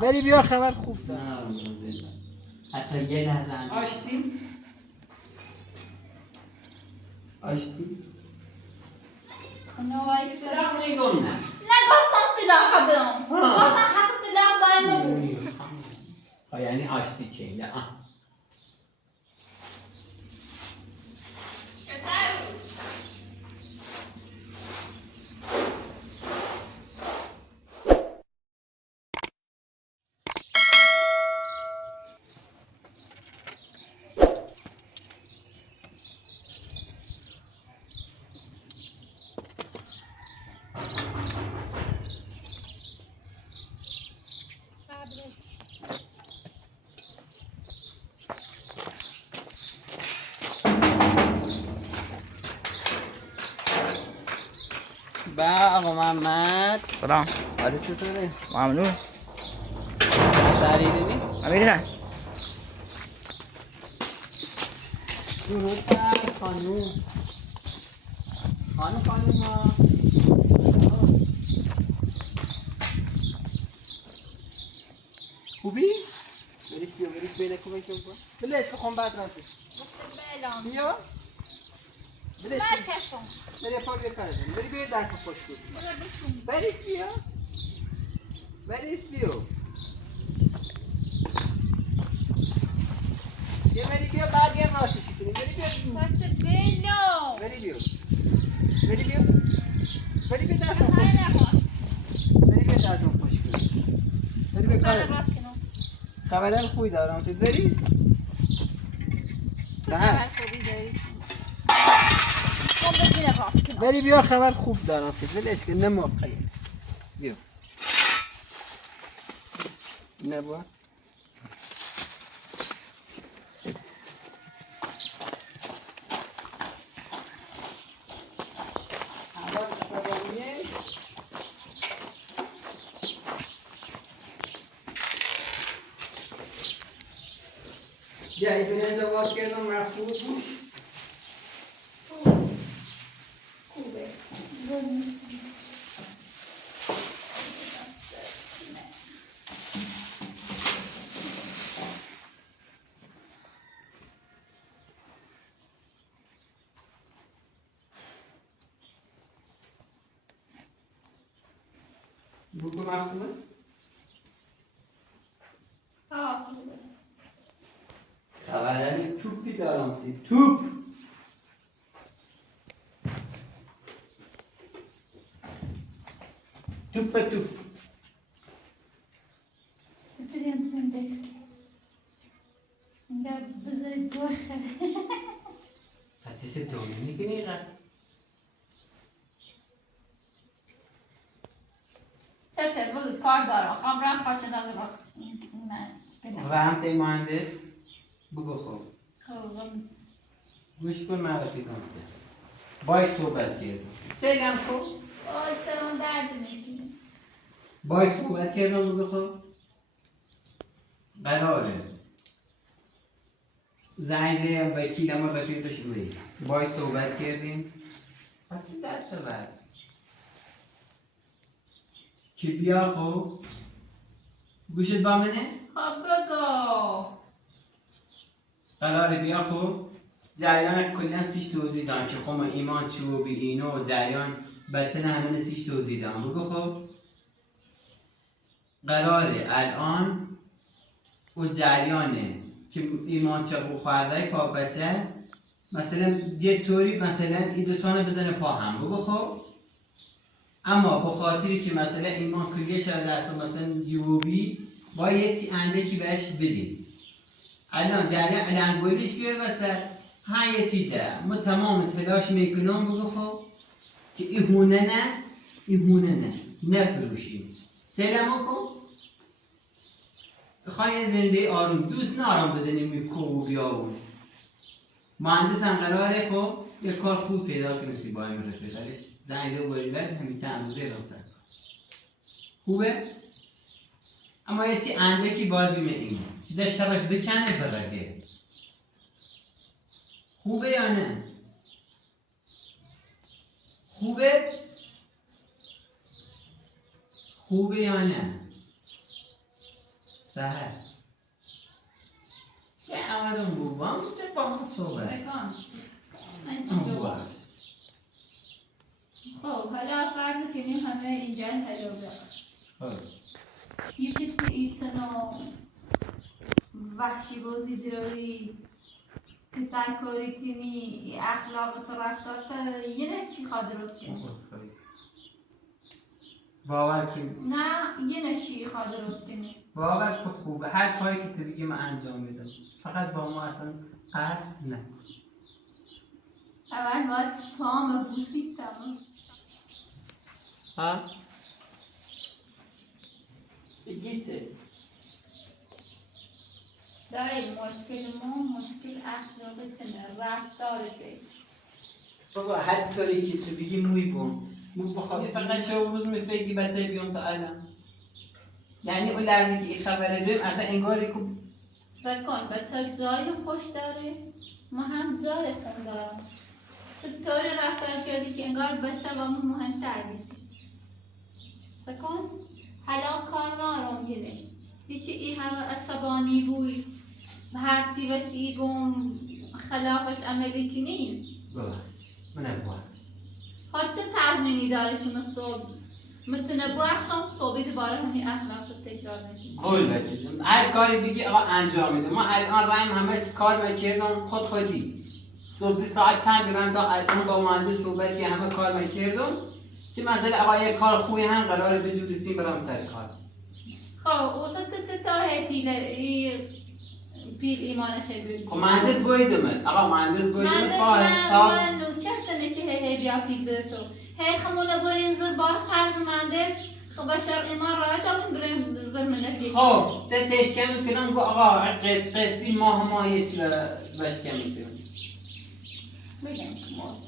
ولی بیا خبر خوب دارم. نه آرام زنده. حتی یه لحظه هم آشتی؟ خونه وایسا. سلام میگم نه. نگفتم طلاق بدم. گفتم حتی طلاق باید نبود. یعنی آشتی چه؟ نه. با آقا محمد سلام. حالت چطوره؟ ممنون. سری دیدی؟ میبینم. درود بر خانوم ها. خوبی؟ بریس بینه کمکم کن. بلش بخون بعد راستش. بیا. بلش چشم. بری پا بیا کار داریم. بری بیا دست خوش کن. بریس بیا. یه بری بیا بعد یه راستشی کنیم. بری بیا. بری بیا دست خوش. بری بیا دست خوش کن. بری بیا کار. خبرال خوبی دارم سید بری. سهر. بری بیا خبر خوب دارم سید ولش کن نموقعی. بیا. نبا. بیا این برنج باز کردم مفهوم بود. خوبه. بگو مفهومه؟ خوبه. خبرانی توپی دارم سید توپ. توپ. چطوری انتظام بخیر؟ اینگه بذارید زور خیلی. پس چیزی تو میگی چطور بود کار دارم. خبرم خواهد از راست کنیم. رحمت مهندس بگو خوب. خوب. گوش کن معرفی کن. باش صحبت کردم. سلام خوب. آی سرم درد میگیرم. باش صحبت کردم بگو خوب. قراره. زنگ وکیلم رو رفیقش بودی. باش صحبت کردیم. وقتی دست ببر. چی بیا خوب؟ گوشت با منه؟ بگو. قراره بیا خوب؟ جریان کلا سیش توضیح دام که خب ایمان چی و بی اینو جریان بچه همه سیش توضیح دام بگو خب قراره الان و جریانه که ایمان چاقو خورده پا بچه مثلا یه طوری مثلا این دوتانه بزنه پا هم بگو خب اما به خاطری که مثلا ایمان کلیه شده دست مثلا یوبی با یه چی اندکی بهش بدیم الان جریان الانگولیش بیار وسط ها یه چی ده ما تمام تلاش میکنم بگو خب که این هونه نه نفروشیم سلام کن بخوای زنده آروم دوست نه آرام بزنیم میکو و بیابون مهندس هم قراره خب یه کار خوب پیدا کنه سی بایم رفیقش زنیزه بایلر همین چند روزه راست خوبه؟ اما یه چی اندکی باید بیمه این چی داشته باش بکنه برگه خوبه یا نه؟ خوبه یا نه؟ سهر یه آمدم بوبام ده با ما صحبت بکن من اون اینجا باش خب حالا فرض کنیم همه اینجا هلو بیاد خب یکی که ایتنا وحشی بازی داری که ترکاری کنی اخلاق تو رفتار تا یه نه چی خواه درست کنی اسخایی باور کن نه یه نه چی خواه درست کنی باور که خوبه هر کاری که تو بگی من انجام میدم فقط با ما اصلا قهر نه اول باید پام بوسید تمام ها گیته دایی مشکل ما مشکل اخلاقتنه رفتارته بابا هر طوری که تو بگی موی بون مو بخواد فقط شو روز میفهمی بچه بیام تا الان یعنی اون لحظه که این خبره داریم اصلا انگاری که سکن بچه جای خوش داره ما هم جای خون دارم تو طوری رفتار کردی که انگار بچه با ما مهمتر بیسی سکن حالا کار نارم گیرش هیچی ای همه عصبانی بوی هر چی وقتی گم خلافش عملی کنیم ببخش من ببخش خود چه تضمینی داره که ما صبح میتونه با اخشام صبحی دوباره همین اخلاق رو تکرار نکنیم قول بکشم هر کاری بگی آقا انجام میده ما الان رایم همه کار میکردم خودی صبح ساعت چند بیرم تا الان با مهندس صحبتی همه کار میکردم که مثلا آقا یه کار خوبی هم قراره بجورسیم برام سر کار خب اوسط چه تا هی پیل ایمان خیلی خب مهندس گویدمت آقا مهندس گویدمت با حساب من نوچه که هی بیا پیل به تو هی خمونه بریم زر بار طرز مهندس خب بشر ایمان رایت هم بریم زر منتی خب ده تشکه میکنم گو آقا قسطی ماه یه چی بشکه میکنم بگم که موست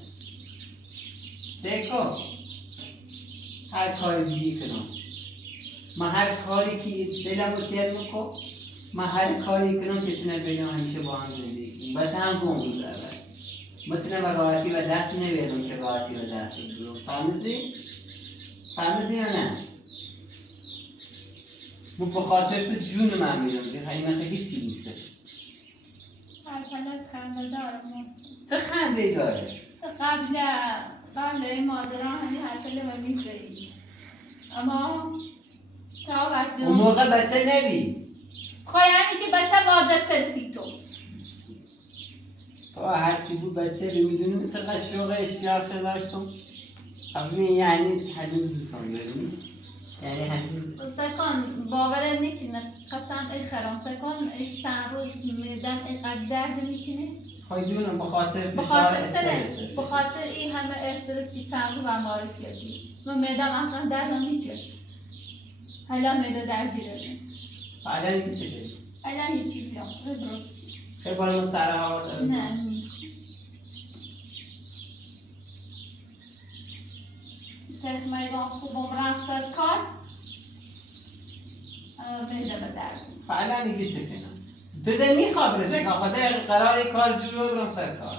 سیکو هر کاری دیگه کنم من هر کاری که دلم رو تیر میکن من هر کاری کنم که تونه بگم همیشه با هم زندگی کنیم باید هم گم بزرد متونه و راحتی و دست نمیدم که راحتی و دست رو فهمیدی؟ فهمیدی یا نه؟ من به خاطر تو جون من میدم که همین هیچی نیست هر پنت خنده دارم موست چه خنده داره؟ قبل این ماجرا همین حرکل و میزهی اما تا وقتی اون موقع بچه نبی خب یعنی که بچه واجب ترسی تو بابا هرچی بود بچه رو میدونیم چقدر شوق اشتیاق داشتم یعنی هنوز دوستان داریم یعنی هنوز سکن باور نکنه قسم ای خرام سکن ای چند روز میدم اینقدر درد میکنه خواهی دونم بخاطر فشار بخاطر استرس سنه بخاطر این همه استرسی چند روز بماره کردی من میدم اصلا درد نمیکرد حالا میده درد گیره بعدا این چه داری؟ الان هیچی بیام ببروز خیلی بالا من سر هوا دارم نه تک میگم خوبم رنسل کار میده به درد بعدا میگی چه کنم تو ده میخواد رسه که خدا قرار کار جلو برم سر کار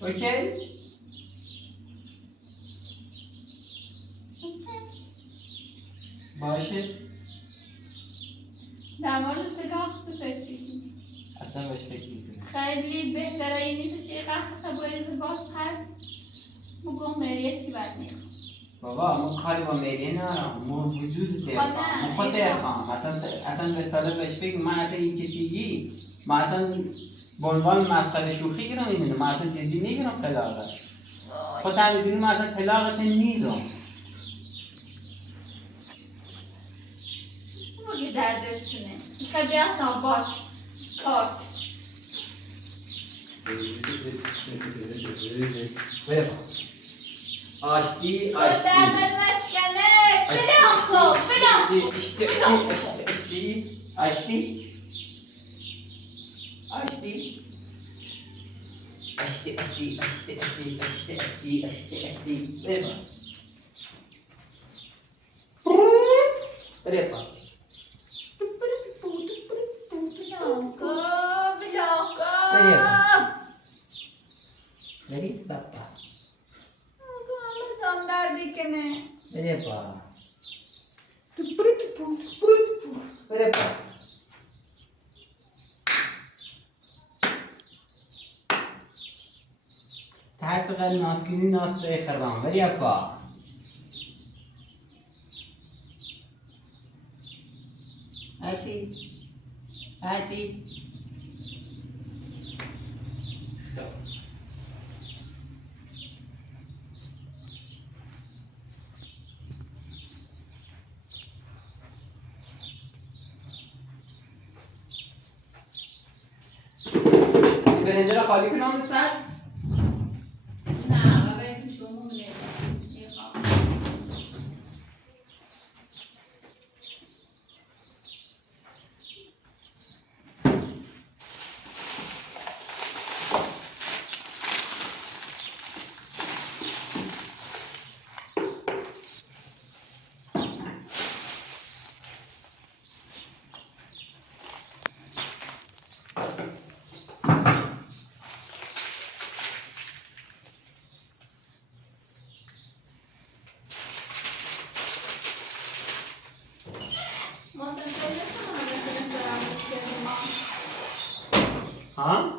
اوکی؟ باشه در مورد طلاق چه فکری کنی؟ اصلا باش فکر میکنم خیلی بهتره این نیست که قصد باید باز پرس مگم مریه چی باید میخوام بابا ما کاری با میلیه ندارم ما وجود دارم ما خود دارم اصلا به طالب بهش فکر من اصلا این که تیگی من اصلا به عنوان مسخره شوخی گیرم اینه من اصلا جدی میگیرم طلاقه خود هم میدونی من اصلا طلاقت میدم مگه دردت چونه خیلی احنا باد کار آشتی دردت مشکنه بلام کن بلام آشتی Repa. Veris papa. جان دردی کنه Repa. بده پا. تا هر چقدر ناز کنی ناز توی خربان بده پا. هاتی برنجه رو خالی کنم سر؟ نه برای که شما میخوام ها؟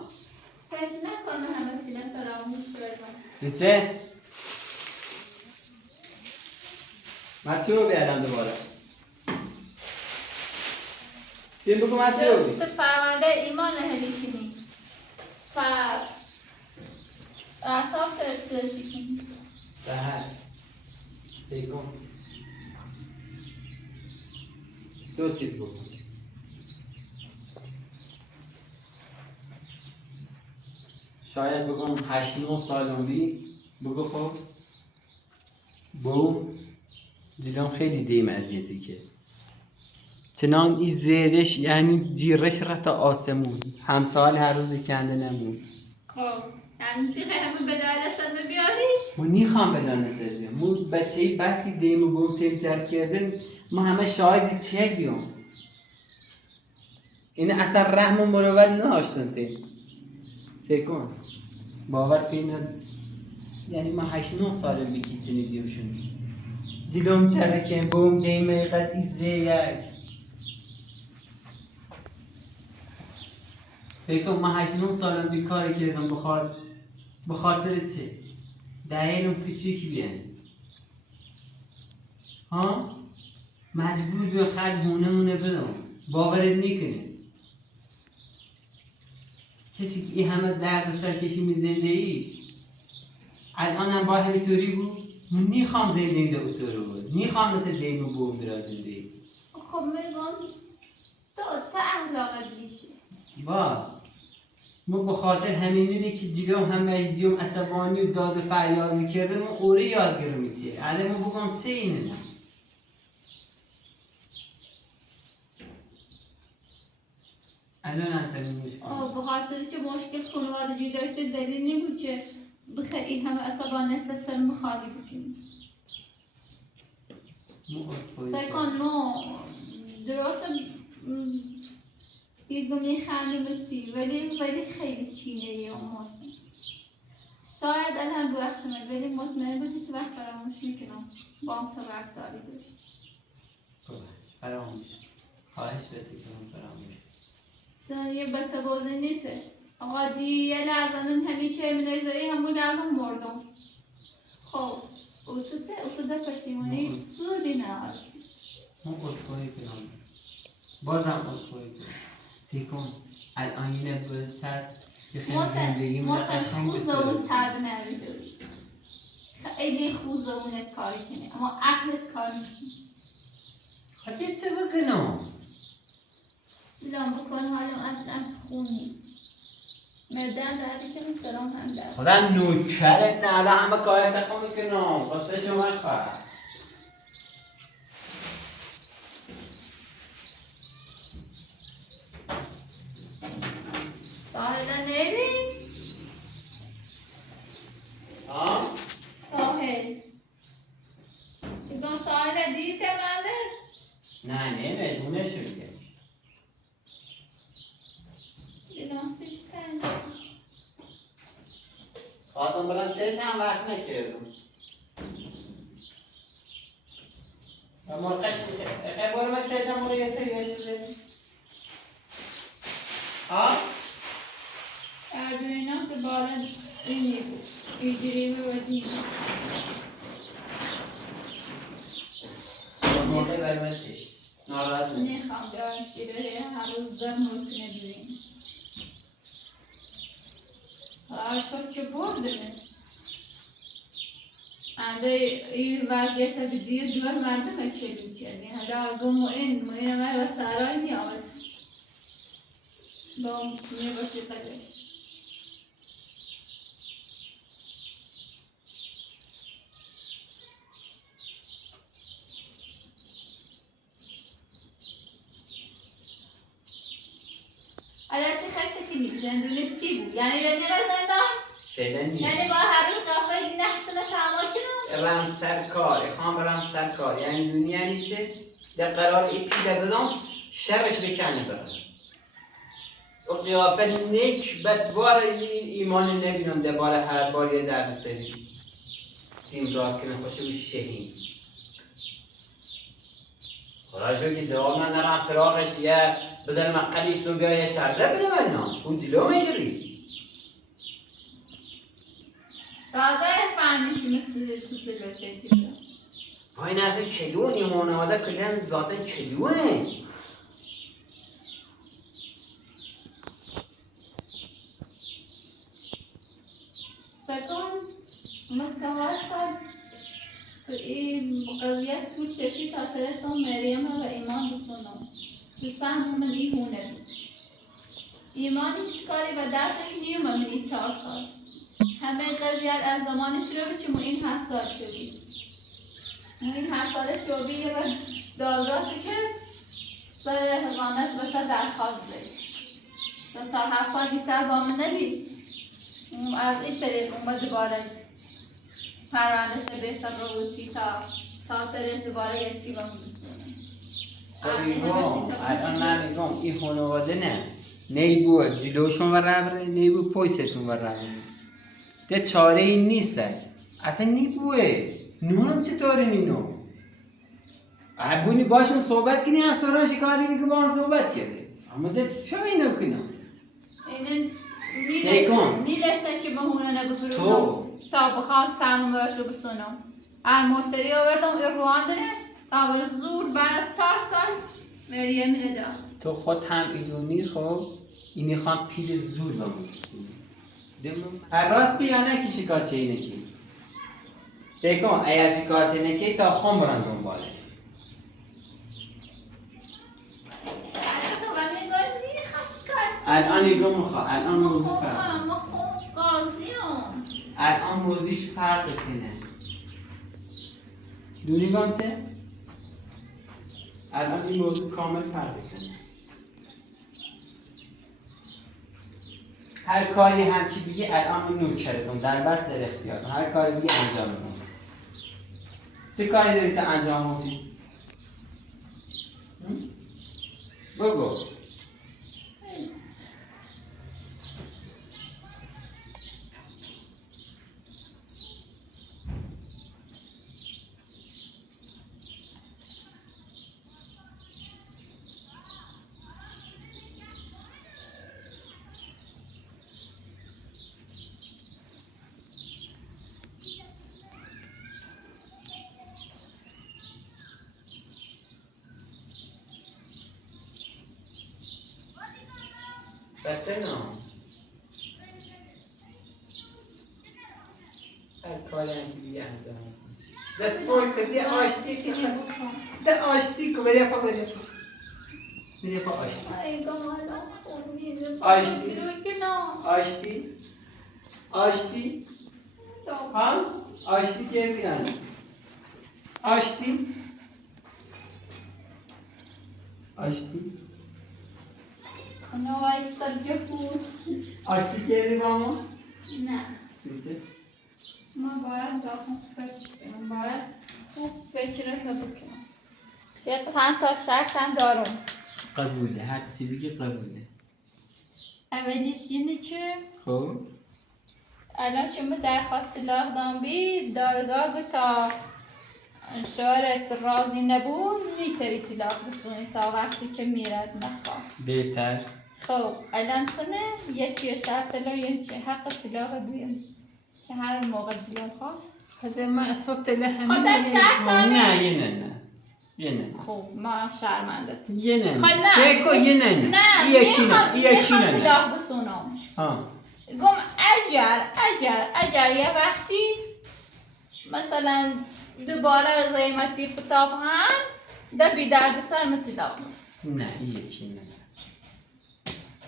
فکر نکنم همه چیزا فراموش کردم. چه؟ مچه رو بیارم دوباره. سیم بگو مچه رو بی. تو فرمانده ایمان هدی کنی. اصاب ترچشی کنی. سهر سیکن تو سیم بگو. شاید بگم 8-9 سالم بی بگو خب بوم دیلم خیلی دیم اذیتی که چنان این زیدش یعنی جیرش را تا آسمون همسال هر روزی کنده نمون خب یعنی تی خیلی به دارستان بیاری؟ من نیخوام بدانه سردیم من بچه‌ای بس که دیم و بوم تیم جرد کردن ما همه شاهدی چه بیام این اصلا رحم و مروت نداشتن تیم سیکن باور کنید یعنی ما 8-9 سال میگی چنین دیوشون جلوم چرکه بوم دیمه قد ایزه یک فکر کنم ما 8-9 سالم بیکاری کردم بخاطر چه؟ دهیلم کوچیکی بیان ها؟ مجبور بیا خرج مونه بدم باورت نیکنه کسی که این همه درد سر کشیم زندگی الان هم با همینطوری بود من نیخوام زندگی ده اوتورو بود نیخوام مثل دیم و بوم درا زندگی خب میگم تو اخلاقت بیشه. با ما بخاطر همینه که جلو همه دیوم عصبانی و داد و فریاد میکرده ما اوره یاد گرمی چیه علی ما بگم چه اینه نه الان انترین مشکل بخاطر چه مشکل خانوادگی داشته دلیل نبود که بخیلی همه عصبانیت سر مخالی بکنی. سیکن ما درسته یکم یه خانم چی ولی خیلی چینه یه اون هستن شاید الان دو اخشمه ولی مطمئن بود هیچ وقت فراموش میکنم با هم طبق داری داشت فراموش خواهش بهت کنم فراموش تو یه بچه بازی نیست آقا دی یه لحظه من همین که منظری همون لحظه مردم خب اصوده پشیمانی سودی نداشت ما اسخایی کنم بازم اسخایی کنم سیکن الان اینه به ترس که خیلی زندگی من قشنگ خوزه اون تر نمیده خیلی خوزه اونت کاری کنی اما عقلت کار میکنی خاطر چه بکنم؟ لام بکن حالا اصلا خونی مردن دردی که سرام هم درد خودم نوکرت نه الان همه کارت نخواه میکنم واسه شما خواهد ساحل نیدیم؟ ساحل میگم ساحل دیدی تمندس؟ نه مجمونه شده دلاسیش تنگ خواستم برم ترش هم وقت نکردم مرقش خبر ما کشم مرقی سریعش زدی ها؟ اردوینا دوباره اینی بود اینجوری بودی مرقی برای من کشت ناراحت نیست نخوام بیارم شیره هر روز زن روتونه ببین شد چه بردمش انده این وضعیت بدید دور مردم چلو کردین حالا اگه معین ما و سرای می آورد با می باشی قدش البته خیلی که نیست زندونه چی بود؟ یعنی دنیا را زندان؟ فعلا نیست یعنی با هر روز قافه نحستونه تعمال کنم؟ رم سرکار اخوام برم سرکار یعنی دنیا نیچه در قرار ای پیده بدم شرش بکنه برم و قیافت نیک بدبار ایمان نبینم در بار هر بار یه درد سری سیم راست کنه خوشه و شهید خدا شو که جواب من نرم سراغش یه بزن مقلیش تو بیا یه شرده بره من نام خود جلو میگیری تازه فهمی که مثل تو جلوته دیگه وای نه اصلا کلو این خانواده کلن ذاتا کلوه سکن متواصل تو این قضیت بود کشی تا ترسم مریم و ایمان بسونم تو سهم من این هونه بود ایمان هیچ کاری و درسش نیومه من این 4 سال همه قضیت از زمان شروع که ما این 7 سال شدیم ما این 7 سال شدی و دادراتی که سر هزانت و سر درخواست زد تا 7 سال بیشتر با من نبید از این طریق اومد دوباره پروندش به صبر روچی تا ترس دوباره یه چی با من بسونه الان من میگم این خانواده نه نیبو جلوشون و ربره نیبو پویسشون و ربره ده چاره این نیست اصلا نیبوه نونم چطوره نینو بونی باشون صحبت کنی از سوران شکایت کنی که با هم صحبت کرده اما ده چرا اینو کنم اینن سیکون نیلشته که به هونه نبفروشم تو تا بخوام سمم باشو بسونم هر مشتری آوردم رواندنش تا به زور بعد 4 سال مریم ندام تو خود هم ایدونی خب اینی خوام پیل زور بمون هر راست بیانه که شکایت چه اینه کی سیکون اگر شکایت چه اینه کی تا خون برن دنباله الان نگاه میخواه الان موضوع فرق ما خوب قاضیم الان موضوعش فرق کنه دونی گانچه؟ الان این موضوع کامل فرق کنه هر کاری هم چی بگی الان من نوکرتون در بس در اختیارتون هر کاری بگی انجام میدونی چه کاری داری تا انجام موسی؟ بگو بطنه هر کاری هم که دیگه انجام دست فوی کتی آشتی که ده آشتی که بری پا بری پا بری پا آشتی آشتی آشتی آشتی هم آشتی کردی هم آشتی آشتی نوای سرجفور آشتی کردی با ما؟ نه سیزه ما باید داخل فکر کنم باید خوب فکر بکنم یه چند تا شرط هم دارم قبوله هر چی بگی قبوله اولیش اینه که خب الان چون به درخواست طلاق دام بی دادگاه گو تا شوهرت راضی نبود میتری طلاق بسونی تا وقتی که میرد نخواه. بهتر. خب الان سنه یکی شرط لا یکی حق طلاق بیم که هر موقع دلم خواست. هذا ما أصبت له خدا شرط داره. نه یه نه یه نه خب ما هم شرمندت. یه نه خب نه. سیکو یه نه یکی نه یکی نه طلاق بسونم. ها گم اگر یه وقتی مثلا دوباره زیمتی کتاب هم ده بیدرد سر مطلاق بسون. نه یکی نه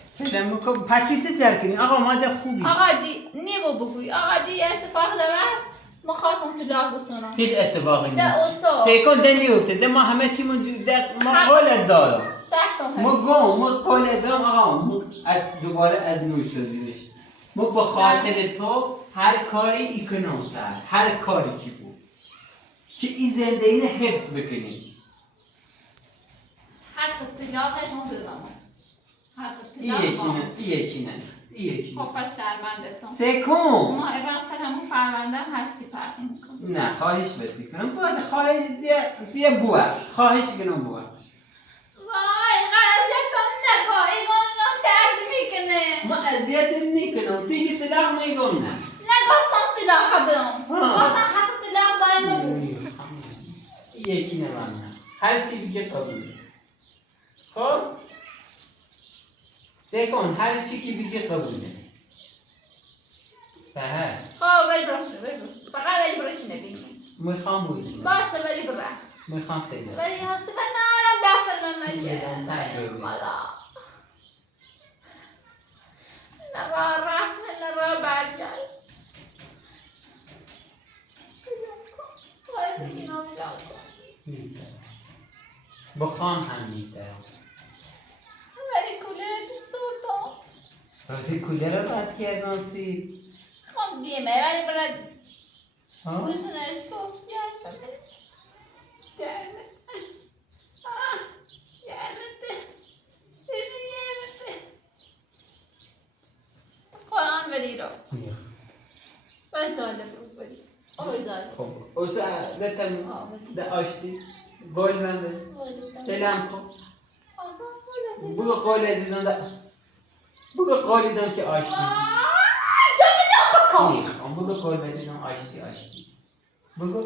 سلام بکن پسیسه تر کنی آقا ماده خوبی آقا دی نیو بگوی آقا دی اتفاق ده بست ما خواستم طلاق بسونم. هیچ اتفاقی ده اصول. سیکون ده نیفته ده ما همه چی ما قول دارم شرطم ما همین. گم ما قول دارم آقا ما از دوباره از نوع سازیمش ما به خاطر تو هر کاری ایکنم سر هر کاری کی بود که این زندگی نه حفظ بکنی حق طلاق ندارم. حق یکی نه خب پس شرمندتم. سکون ما ارام سر همون پرونده هستی فرقی میکنم. نه خواهش بهت کنم باید خواهش دیگه بوخش خواهش کنم بوخش وای غلطم نکن ایگونم درد میکنه. ما اذیت نکنم تو یه طلاق میگم نه نگفتم طلاق بدم. گفتم حق طلاق باید نبود. یکی نه من نه هر چی بگه قبوله خب سکون هر چی که بگه قبوله سهر خب ولی برسه فقط ولی برش نبینیم. میخوام بودیم باشه ولی بره. میخوام سیده ولی حسب نارم دست من ملیه. خدا. نرا رفت نرا برگشت. ولی سکی نامی لازم. بخوام هم میتر ولی کولر سوتم. راستی کولر رو بس کردن سی خب دیمه ولی برد ها؟ روشنش گفت گردم گردم قرآن بری رو ولی جالب رو بری آره جالب خب اوسا ده آشتی گل من بده سلام کن بگو قول عزیزان ده بگو قولی دم که آشتی میخوام بگو قول عزیزان آشتی بگو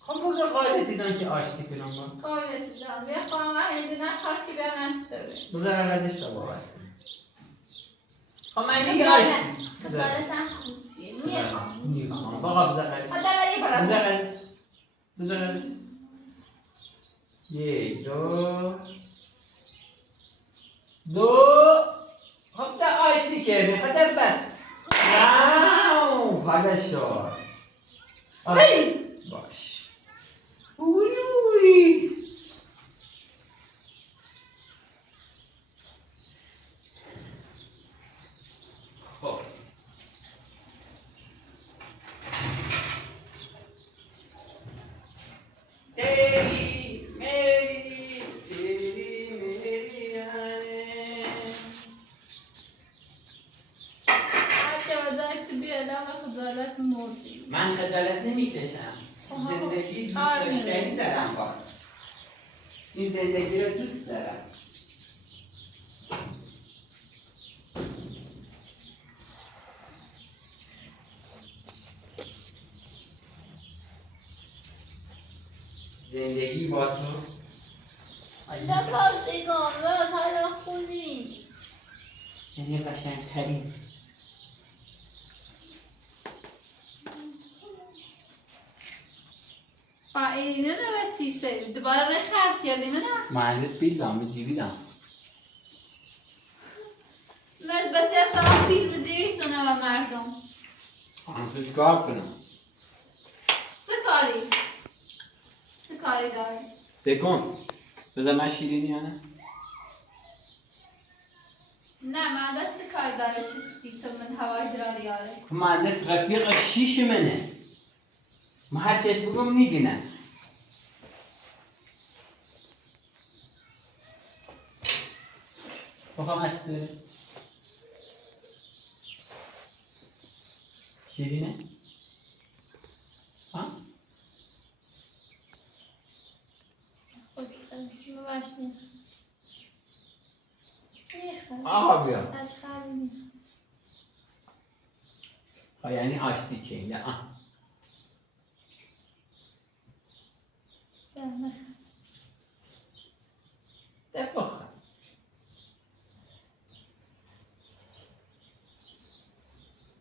خب بگو قول عزیزان که آشتی کنم با قابلت دارم بیا خواهم وحیدی نخواست که بیا من چطوره بذار اقدش رو باور خب من دیگه آشتی خسارتم خود چیه میخوام باقا بذار قدش آدم ولی برام بذار قدش یک دو خب ده آشتی کردیم خب ده بس واو خدا شد باش اوی خب تری میری خجالت مردی من خجالت نمیکشم زندگی دوست داشتنی دارم با این زندگی رو دوست دارم زندگی با تو آدم راستگان راست حالا خونی یعنی قشنگترین اینه نه بس چیسته دوباره روی خرس کردیم نه مهندس بیدم به جیبی دم من بچه از سلام پیل بجیوی سونه و مردم آنکه کار کنم چه کاری داره؟ بکن بذار من شیرینی یا نه نه مهندس چه کاری داره چه تو من هوای دراری یاره مهندس رفیق شیش منه ما هر چیش بگم میگینه بخوام است شیرینه ها آها بیا اشغال نیست. یعنی آشتی که نه ده بخور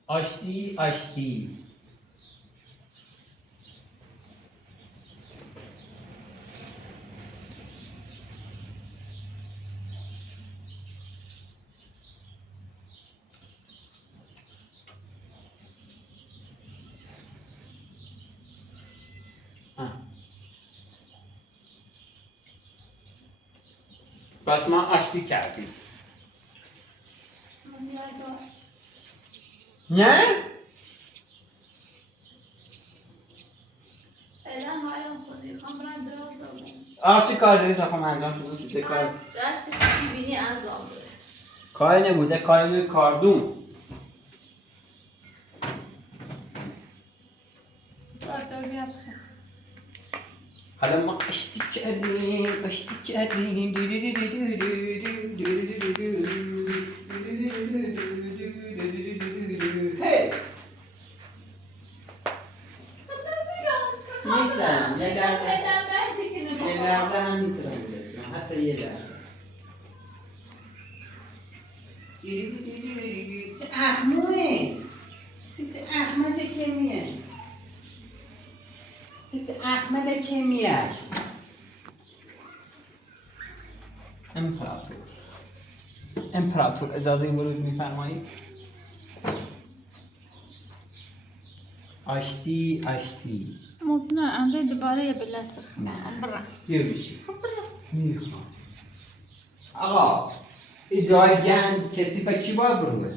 آشتی آشتی پس ما آشتی کردیم من یادش. نه؟ فعلا حالم خوبه. میخوام برم دراز بزنم. چه کار داری تا خواهم انجام شده چه کار؟ چه می‌بینی انجام بده. کاری نبوده کاری کاردون تو بیا بخیر. حالا ما آشتی کردیم آشتی کردیم هی میتونم یه لحظه هم میتونم حتی یه لحظه چه اخموه چه اخمه کمیه چه اخمه کمیه امپراتور اجازه ورود میفرمایید آشتی آشتی مصنع عنده دوباره بلاسخ. نه برا. بیا بشی خب برا. میخوام آقا این جای گند کسی با کی باید بروه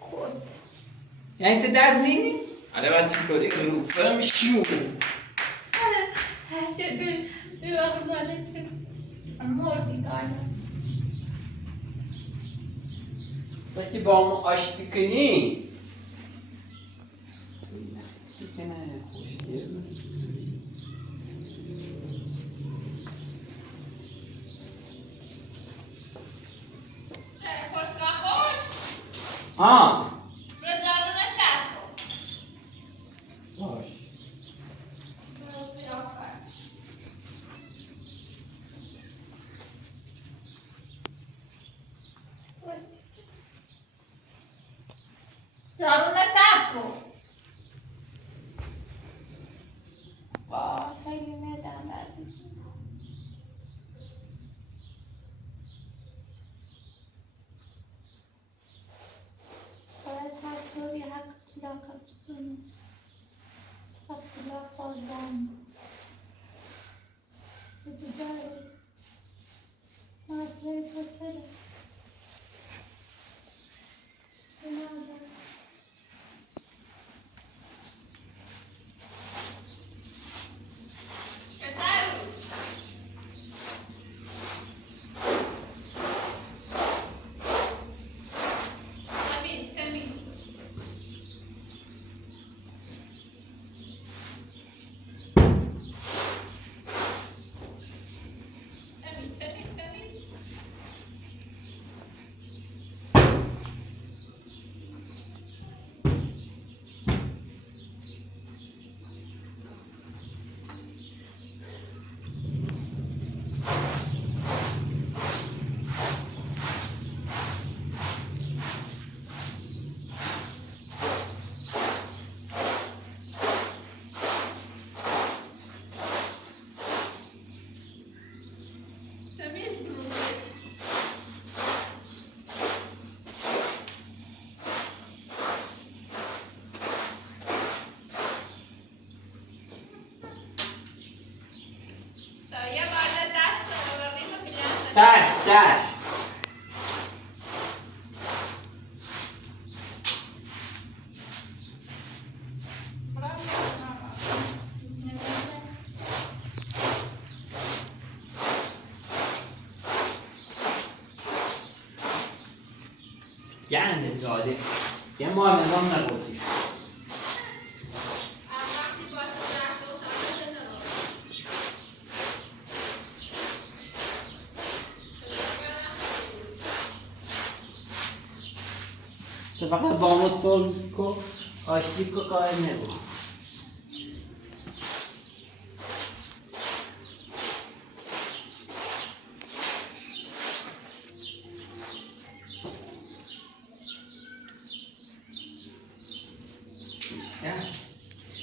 خود. یعنی تو دست نینی؟ آره باید چی کنی؟ روفه شو چه دل بغزالت مور بیکارم. وقتی با ما آشتی کنی رجالو نترکو. باش Daru نترکو. خیلی معده‌ام درد می‌کنه. باید هر طوری حق طلاق بسونی. حق طلاق بازدم. بجای مادری پسره. مادر. چش گنده جاده یه ما نظام نگوتیش تو فقط با ما صلح کو آشتی کو قائل نبود.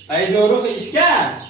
ای جورو خیشکست